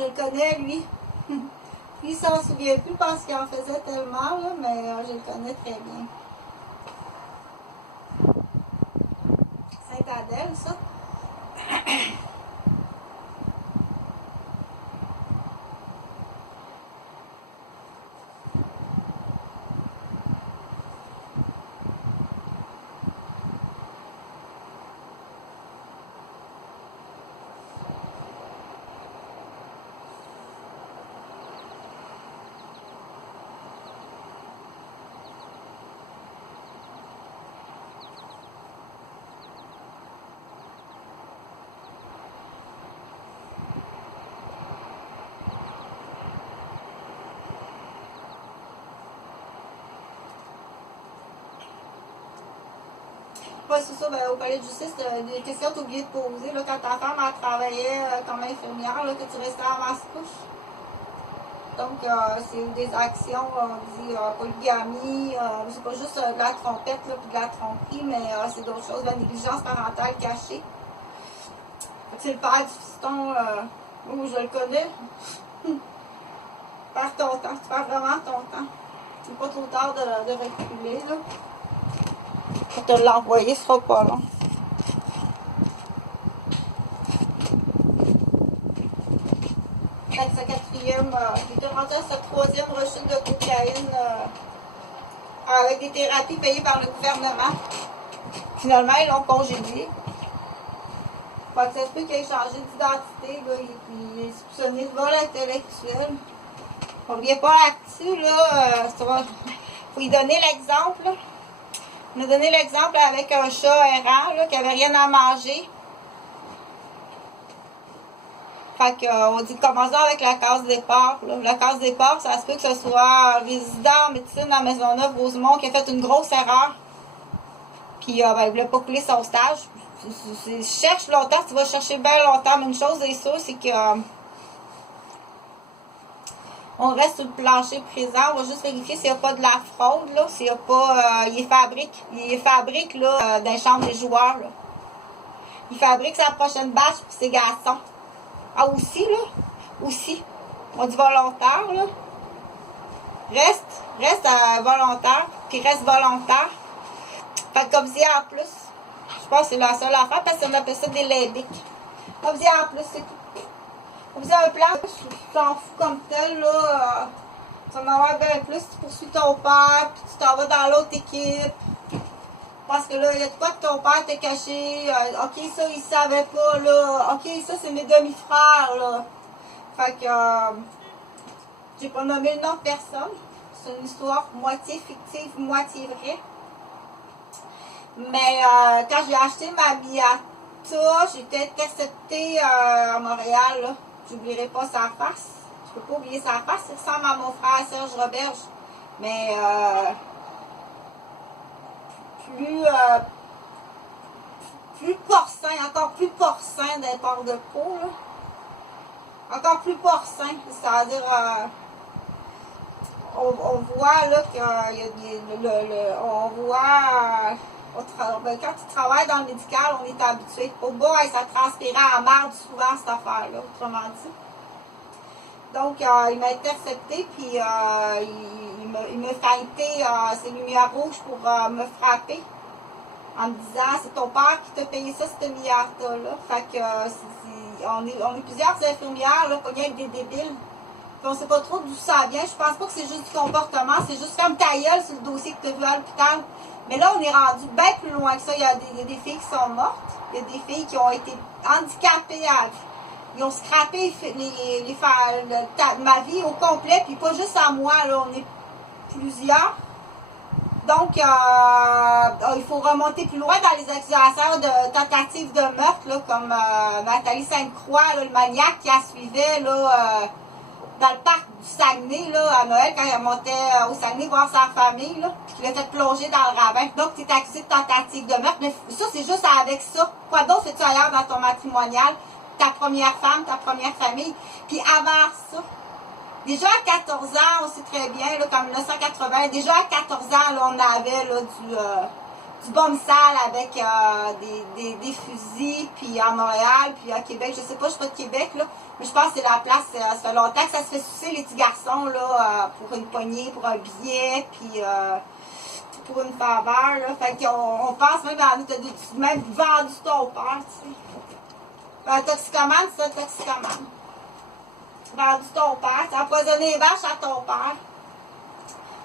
je le connais, lui. Lui, il s'en souvient plus parce qu'il en faisait tellement, là, mais je le connais très bien. Sainte-Adèle, ça. Oui, c'est ça, ben, au palais de justice, des questions que tu as oublié de poser là, quand ta femme elle travaillait comme infirmière, là, que tu restais en masse-couche. Donc, c'est des actions, on dit polygamie, c'est pas juste de la trompette là, puis de la tromperie, mais c'est d'autres choses, la négligence parentale cachée. C'est le père du fiston, je le connais. Perds ton temps, tu perds vraiment ton temps. C'est pas trop tard de reculer, là. Pour te l'envoyer, ce sera pas long. Avec sa quatrième, il était rendu à sa troisième rechute de cocaïne avec des thérapies payées par le gouvernement. Finalement, ils l'ont congédié. Ça se peut qu'il ait changé d'identité, là, il est soupçonné de vol intellectuel. On ne revient pas là-dessus, là. Faut lui donner l'exemple, là. On a donné l'exemple avec un chat errant, là, qui n'avait rien à manger. Fait qu'on dit commençons avec la case départ. Là. La case départ, ça se peut que ce soit un résident en médecine à Maisonneuve-Rosemont qui a fait une grosse erreur. Puis ben, il ne voulait pas couler son stage. Cherche longtemps, tu vas chercher bien longtemps, mais une chose est sûre, c'est que on reste sur le plancher présent. On va juste vérifier s'il n'y a pas de la fraude, là, s'il n'y a pas. Il fabrique là, dans les chambres des joueurs. Là. Il fabrique sa prochaine batch pour ses garçons. Ah, aussi, là. Aussi. On dit volontaire, là. Reste volontaire, puis reste volontaire. Fait que comme si en plus, je pense que c'est la seule affaire, parce qu'on appelle ça des limbiques. Comme si en plus, c'est tout. Comme si un plan, tu t'en fous comme tel, là. Tu vas en avoir bien plus, tu poursuis ton père, puis tu t'en vas dans l'autre équipe. Parce que là, il y a de quoi que ton père t'a caché. Ok, ça, il savait pas, là. Ok, ça, c'est mes demi-frères, là. Fait que, j'ai pas nommé le nom de personne. C'est une histoire moitié fictive, moitié vraie. Mais quand j'ai acheté ma Miata, j'étais interceptée à Montréal, là. J'oublierai pas sa face. Je peux pas oublier sa face. Il ressemble à mon frère Serge Roberge. Mais plus porcin, encore plus porcin d'un port de peau, là. Encore plus porcin, c'est-à-dire on voit là qu'il y a des on voit quand tu travailles dans le médical, on est habitué. Au bas, ça transpirait à marde souvent cette affaire-là, autrement dit. Donc, il m'a intercepté, puis il m'a feinté ses lumières rouges pour me frapper. En me disant, c'est ton père qui t'a payé ça, cette Miata-là. Fait que, on est plusieurs infirmières, là, pognées avec des débiles. Puis on sait pas trop d'où ça vient. Je pense pas que c'est juste du comportement, c'est juste comme ta gueule sur le dossier que tu as vu à l'hôpital. Mais là, on est rendu bien plus loin que ça. Il y a des filles qui sont mortes. Il y a des filles qui ont été handicapées à vie. Ils ont scrappé ma vie au complet, puis pas juste à moi, là, on est plusieurs. Donc, il faut remonter plus loin dans les accusations de tentatives de meurtre, là, comme Nathalie Sainte-Croix, là, le maniaque qui la suivait là, dans le parc du Saguenay là, à Noël, quand elle montait au Saguenay voir sa famille, là, puis qu'il l'a fait plonger dans le ravin. Donc, tu es accusé de tentative de meurtre, mais ça, c'est juste avec ça. Quoi d'autre fais-tu ailleurs dans ton matrimonial? Ta première femme, ta première famille. Puis avant ça, déjà à 14 ans, on sait très bien, là, comme 1980, déjà à 14 ans, là, on avait là, du bombe sale avec des fusils, puis à Montréal, puis à Québec. Je sais pas, je suis pas de Québec, là, mais je pense que c'est la place, ça fait longtemps que ça se fait sucer les petits garçons, là, pour une poignée, pour un billet, puis pour une faveur, là. Fait qu'on pense même à nous, t'as même vendu ton père, tu sais. Ben, toxicomane, c'est ça, toxicomane. Vendu ton père, t'as empoisonné les vaches à ton père.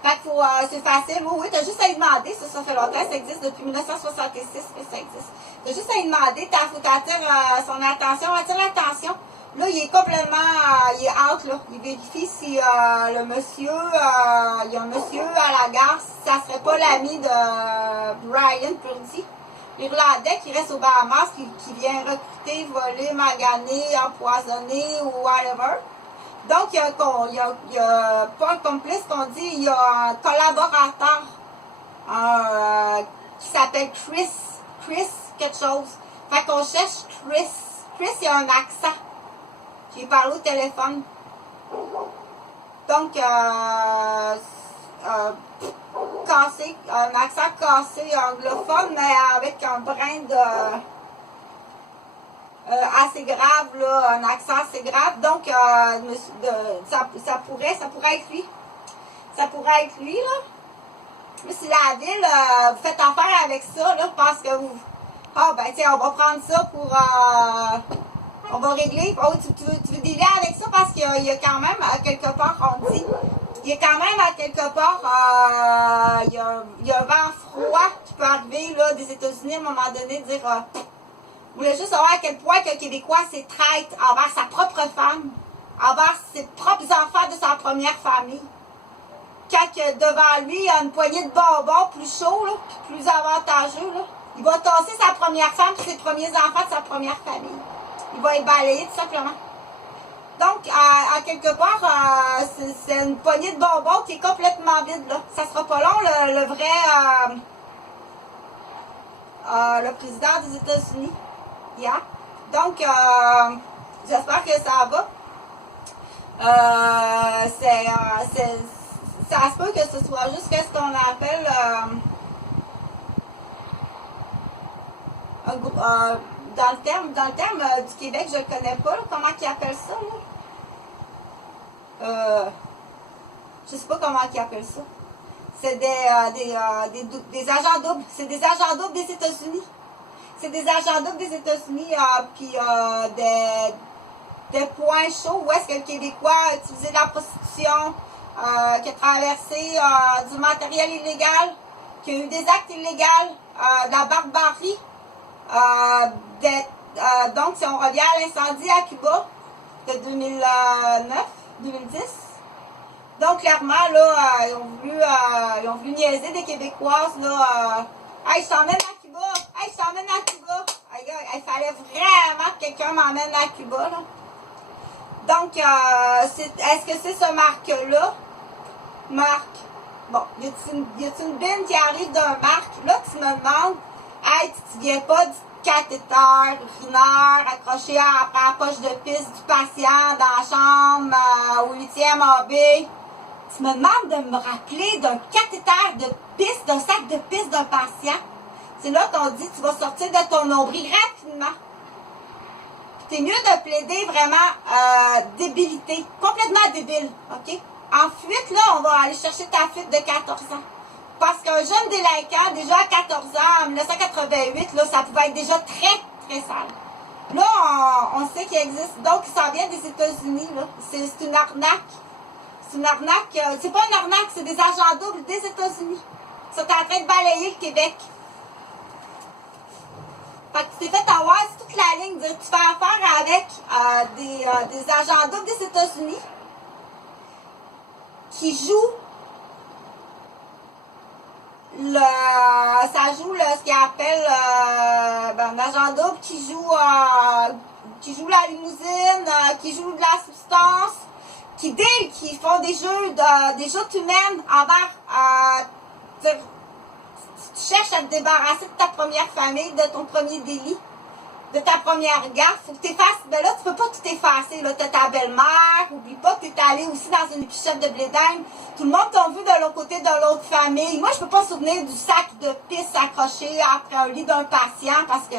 Fait que c'est facile, oui, t'as juste à lui demander, ça fait longtemps, ça existe depuis 1966 que ça existe. T'as juste à lui demander, faut t'attirer son attention, attire l'attention. Là, il est complètement, il est out, là. Il vérifie si le monsieur, il y a un monsieur à la gare, si ça serait pas l'ami de Brian Purdy, l'Irlandais qui reste aux Bahamas, qui vient recruter, voler, maganer, empoisonner ou whatever. Donc, il y a pas un complice qu'on dit, il y a un collaborateur qui s'appelle Chris. Chris quelque chose. Fait qu'on cherche Chris. Chris, il a un accent. J'ai parlé au téléphone. Donc, cassé, un accent cassé anglophone, mais avec un brin de... assez grave, là, un accent assez grave. Donc, ça pourrait être lui. Ça pourrait être lui, là. Mais si la ville, vous faites affaire avec ça, là, parce que vous... Ah, ben, tiens, on va prendre ça pour... on va régler. Oh, tu veux dealer avec ça parce qu'il y a quand même, à quelque part, on dit, il y a quand même, à quelque part, il y a un vent froid qui peut arriver, là, des États-Unis, à un moment donné, de dire... Vous voulez juste savoir à quel point que le Québécois s'est traite envers sa propre femme, envers ses propres enfants de sa première famille. Quand devant lui, il y a une poignée de bonbons plus chauds, là, puis plus avantageux, là, il va tasser sa première femme et ses premiers enfants de sa première famille. Il va les balayer tout simplement. Donc, à quelque part, c'est une poignée de bonbons qui est complètement vide, là. Ça sera pas long, le vrai le président des États-Unis. Yeah. Donc, j'espère que ça va. Ça se peut que ce soit juste ce qu'on appelle dans le terme du Québec, je le connais pas, là, comment ils appellent ça, là? Je sais pas comment ils appellent ça. C'est des agents doubles. C'est des agents doubles des États-Unis. C'est des agents doubles des États-Unis, puis des points chauds où est-ce que le Québécois a utilisé de la prostitution, qui a traversé du matériel illégal, qui a eu des actes illégaux, de la barbarie. Donc, si on revient à l'incendie à Cuba de 2009-2010, donc clairement, là, ils ont voulu niaiser des Québécoises, là, hey, je t'emmène à Cuba! Hey, je t'emmène à Cuba! Il fallait vraiment que quelqu'un m'emmène à Cuba, là. Donc, est-ce que c'est ce Marc-là? Marc. Bon, y a-t-il une bine qui arrive d'un Marc? Là, tu me demandes, hey, tu viens pas du cathéter urinaire accroché à la poche de pisse du patient dans la chambre au 8e AB? Tu me demandes de me rappeler d'un cathéter de pisse, d'un sac de pisse d'un patient. C'est là qu'on dit tu vas sortir de ton nombril rapidement. C'est mieux de plaider vraiment débilité, complètement débile, OK? En fuite, là, on va aller chercher ta fuite de 14 ans. Parce qu'un jeune délinquant, déjà à 14 ans, en 1988, là, ça pouvait être déjà très, très sale. Là, on sait qu'il existe. Donc, ça vient des États-Unis, là. C'est une arnaque. C'est une arnaque. C'est pas une arnaque, c'est des agents doubles des États-Unis. Ils sont en train de balayer le Québec. Fait que tu t'es fait avoir sur toute la ligne. Tu fais affaire avec des agents doubles des États-Unis qui jouent ça joue ce qu'ils appellent un agent double qui joue la limousine, qui joue de la substance, qui deal, qui font des jeux humaines envers tu cherches à te débarrasser de ta première famille, de ton premier délit, de ta première gaffe, faut que tu effaces. Ben là, tu peux pas tout effacer. Là, t'as ta belle-mère. Oublie pas que tu es allé aussi dans une pichette de blé d'Inde. Tout le monde t'a vu de l'autre côté de l'autre famille. Moi, je peux pas me souvenir du sac de pisse accroché après un lit d'un patient parce que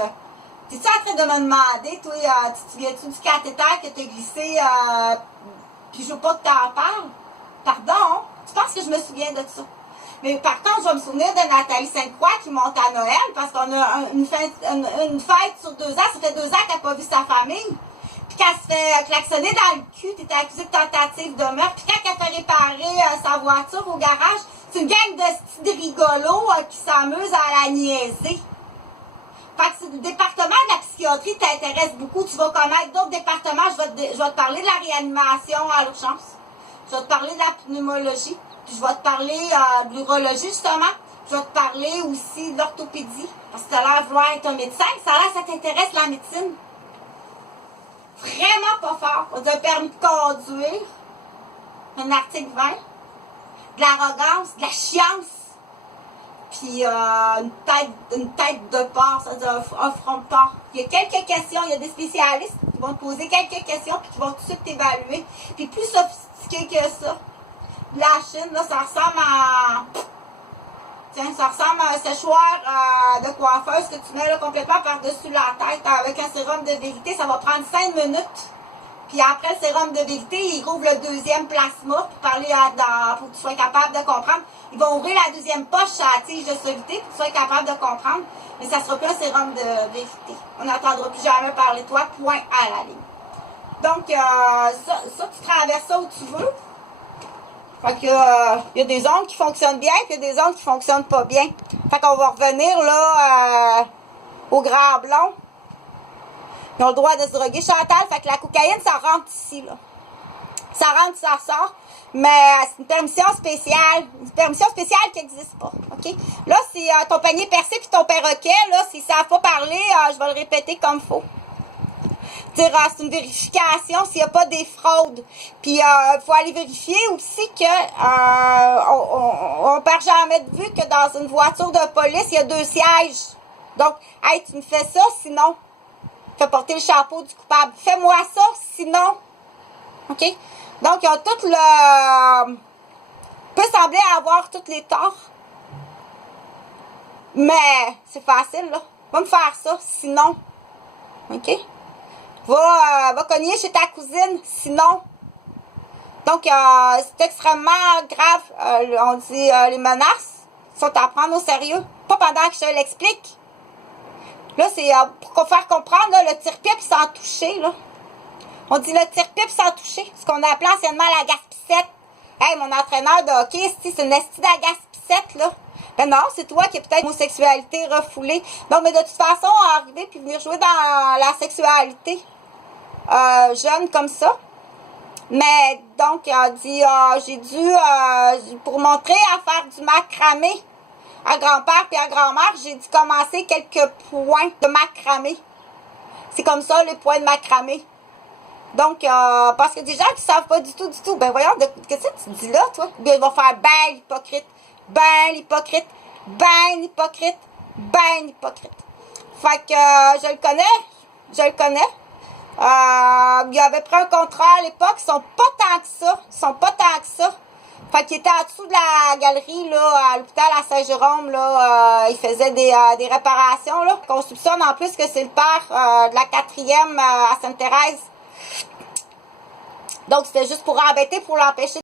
t'es-tu en train de me demander, toi, tu te souviens-tu du cathéter que t'as glissé, puis je veux pas que t'en parles? Pardon? Tu penses que je me souviens de ça? Mais par contre, je vais me souvenir de Nathalie Sainte-Croix qui monte à Noël parce qu'on a une fête sur 2 ans. Ça fait 2 ans qu'elle n'a pas vu sa famille. Puis qu'elle se fait klaxonner dans le cul, t'es accusée de tentative de meurtre. Puis quand elle fait réparer sa voiture au garage, c'est une gang de rigolos qui s'amusent à la niaiser. Fait que le département de la psychiatrie t'intéresse beaucoup. Tu vas connaître d'autres départements. Je vais te parler de la réanimation à l'urgence. Je vais te parler de la pneumologie. Puis je vais te parler de l'urologie, justement. Je vais te parler aussi de l'orthopédie. Parce que tu as l'air de vouloir être un médecin. Ça a l'air que ça t'intéresse, la médecine. Vraiment pas fort. On a un permis de conduire. Un article 20. De l'arrogance, de la chiance. Puis une tête de porc, ça veut dire un front de porc. Il y a quelques questions, il y a des spécialistes qui vont te poser quelques questions puis qui vont tout de suite t'évaluer. Puis plus sophistiqué que ça. La Chine, là, ça ressemble à... Tiens, ça ressemble à un séchoir de coiffeuse que tu mets là, complètement par-dessus la tête avec un sérum de vérité. Ça va prendre 5 minutes. Puis après le sérum de vérité, il rouvre le deuxième plasma pour parler pour que tu sois capable de comprendre. Ils vont ouvrir la deuxième poche à la tige de solidité pour que tu sois capable de comprendre. Mais ça ne sera plus un sérum de vérité. On n'entendra plus jamais parler de toi, point à la ligne. Donc, ça, tu traverses ça où tu veux. Fait que, il y a des ondes qui fonctionnent bien, puis il y a des ondes qui fonctionnent pas bien. Fait qu'on va revenir, là, au grand blond. Ils ont le droit de se droguer, Chantal. Fait que la cocaïne, ça rentre ici, là. Ça rentre, ça sort. Mais c'est une permission spéciale. Une permission spéciale qui n'existe pas. OK? Là, c'est ton panier percé puis ton perroquet. Là, s'ils ne savent pas parler, je vais le répéter comme il faut. C'est une vérification s'il n'y a pas des fraudes. Puis, il faut aller vérifier aussi que on perd jamais de vue que dans une voiture de police, il y a 2 sièges. Donc, hey, tu me fais ça, sinon, fais porter le chapeau du coupable. Fais-moi ça, sinon. OK? Donc, ils ont tout le... peut sembler avoir tous les torts. Mais, c'est facile, là. Va me faire ça, sinon. OK? Va cogner chez ta cousine, sinon. Donc, c'est extrêmement grave. On dit les menaces sont à prendre au sérieux. Pas pendant que je te l'explique. Là, c'est pour faire comprendre là, le tire-pipe sans toucher. Là. On dit le tire-pipe sans toucher. Ce qu'on appelait anciennement la gaspissette. Hey, mon entraîneur de hockey, c'est une estie de la gaspissette, là. Ben non, c'est toi qui es peut-être homosexualité refoulée. Donc, mais de toute façon, arriver puis venir jouer dans la sexualité jeune comme ça. Mais donc, dit, j'ai dû, pour montrer à faire du macramé à grand-père et à grand-mère, j'ai dû commencer quelques points de macramé. C'est comme ça, les points de macramé. Donc, parce que des gens qui ne savent pas du tout, ben voyons, qu'est-ce que tu dis là, toi? Ben, ils vont faire ben l'hypocrite, ben l'hypocrite, ben l'hypocrite, ben l'hypocrite. Fait que je le connais. Il avait pris un contrat à l'époque, ils sont pas tant que ça. Fait qu'il était en dessous de la galerie, là, à l'hôpital à Saint-Jérôme, là, il faisait des réparations, là. On soupçonne en plus que c'est le père de la 4e à Sainte-Thérèse. Donc, c'était juste pour embêter, pour l'empêcher